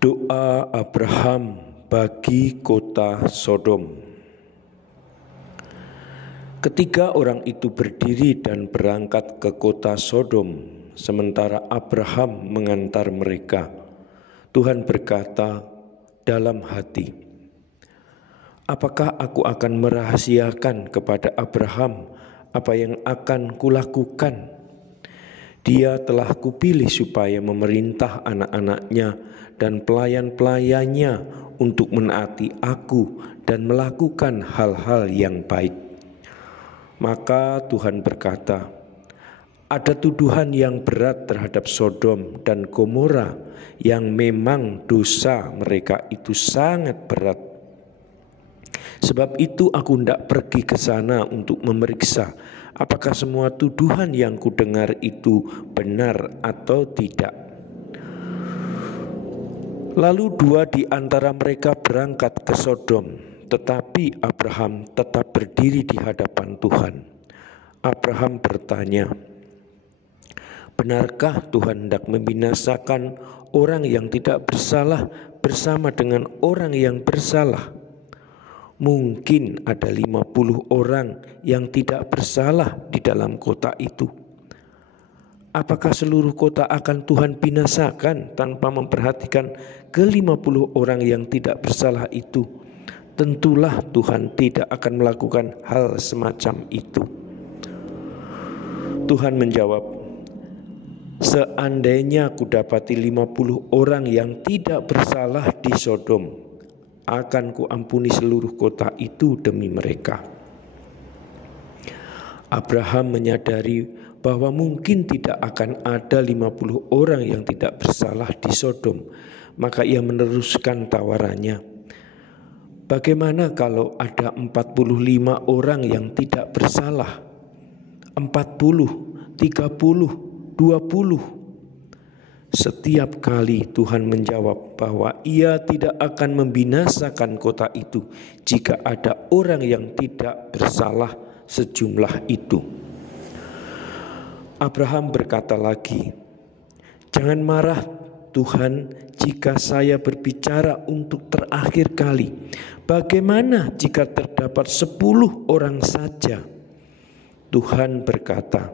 Doa Abraham bagi kota Sodom. Ketiga orang itu berdiri dan berangkat ke kota Sodom, sementara Abraham mengantar mereka. Tuhan berkata dalam hati, "Apakah aku akan merahasiakan kepada Abraham apa yang akan kulakukan? Dia telah kupilih supaya memerintah anak-anaknya dan pelayan-pelayannya untuk menaati aku dan melakukan hal-hal yang baik." Maka Tuhan berkata, "Ada tuduhan yang berat terhadap Sodom dan Gomora yang memang dosa mereka itu sangat berat. Sebab itu aku hendak pergi ke sana untuk memeriksa apakah semua tuduhan yang kudengar itu benar atau tidak." Lalu dua di antara mereka berangkat ke Sodom, tetapi Abraham tetap berdiri di hadapan Tuhan. Abraham bertanya, "Benarkah Tuhan hendak membinasakan orang yang tidak bersalah bersama dengan orang yang bersalah? Mungkin ada 50 orang yang tidak bersalah di dalam kota itu. Apakah seluruh kota akan Tuhan binasakan tanpa memperhatikan ke-50 orang yang tidak bersalah itu? Tentulah Tuhan tidak akan melakukan hal semacam itu." Tuhan menjawab, "Seandainya kudapati 50 orang yang tidak bersalah di Sodom, akan kuampuni seluruh kota itu demi mereka." Abraham menyadari bahwa mungkin tidak akan ada 50 orang yang tidak bersalah di Sodom, maka ia meneruskan tawarannya, "Bagaimana kalau ada 45 orang yang tidak bersalah? 40, 30, 20? Setiap kali Tuhan menjawab bahwa ia tidak akan membinasakan kota itu jika ada orang yang tidak bersalah sejumlah itu." Abraham berkata lagi, "Jangan marah Tuhan jika saya berbicara untuk terakhir kali. Bagaimana jika terdapat 10 orang saja?" Tuhan berkata,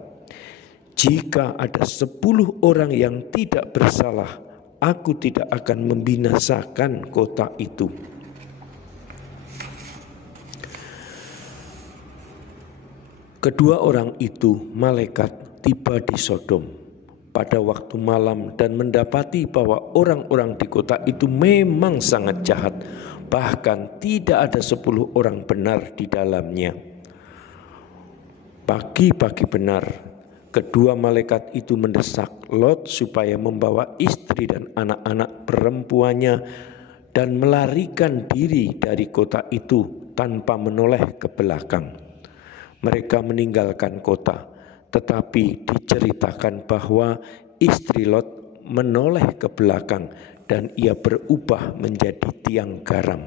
"Jika ada 10 orang yang tidak bersalah, aku tidak akan membinasakan kota itu." Kedua orang itu, malaikat, tiba di Sodom pada waktu malam dan mendapati bahwa orang-orang di kota itu memang sangat jahat, bahkan tidak ada 10 orang benar di dalamnya. Pagi-pagi benar, kedua malaikat itu mendesak Lot supaya membawa istri dan anak-anak perempuannya dan melarikan diri dari kota itu tanpa menoleh ke belakang. Mereka meninggalkan kota, tetapi diceritakan bahwa istri Lot menoleh ke belakang dan ia berubah menjadi tiang garam.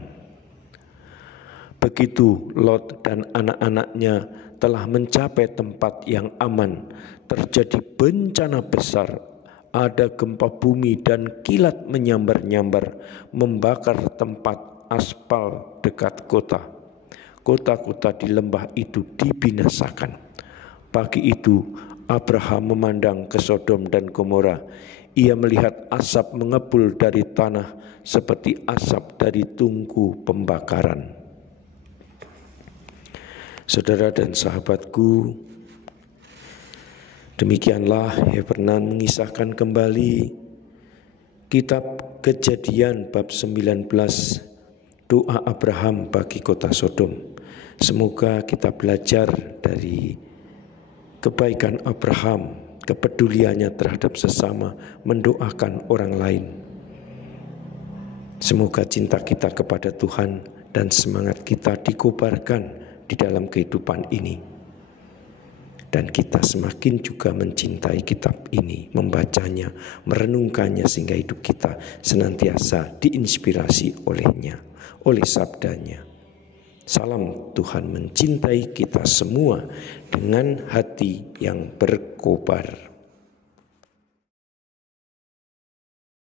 Begitu Lot dan anak-anaknya telah mencapai tempat yang aman, terjadi bencana besar. Ada gempa bumi dan kilat menyambar-nyambar, membakar tempat aspal dekat kota. Kota-kota di lembah itu dibinasakan. Pagi itu Abraham memandang ke Sodom dan Gomora. Ia melihat asap mengepul dari tanah seperti asap dari tungku pembakaran. Saudara dan sahabatku, demikianlah Hefernand mengisahkan kembali kitab Kejadian bab 19, doa Abraham bagi kota Sodom. Semoga kita belajar dari kebaikan Abraham, kepeduliannya terhadap sesama, mendoakan orang lain. Semoga cinta kita kepada Tuhan dan semangat kita dikobarkan di dalam kehidupan ini. Dan kita semakin juga mencintai kitab ini, membacanya, merenungkannya sehingga hidup kita senantiasa diinspirasi olehnya, oleh sabdanya. Salam Tuhan mencintai kita semua dengan hati yang berkobar.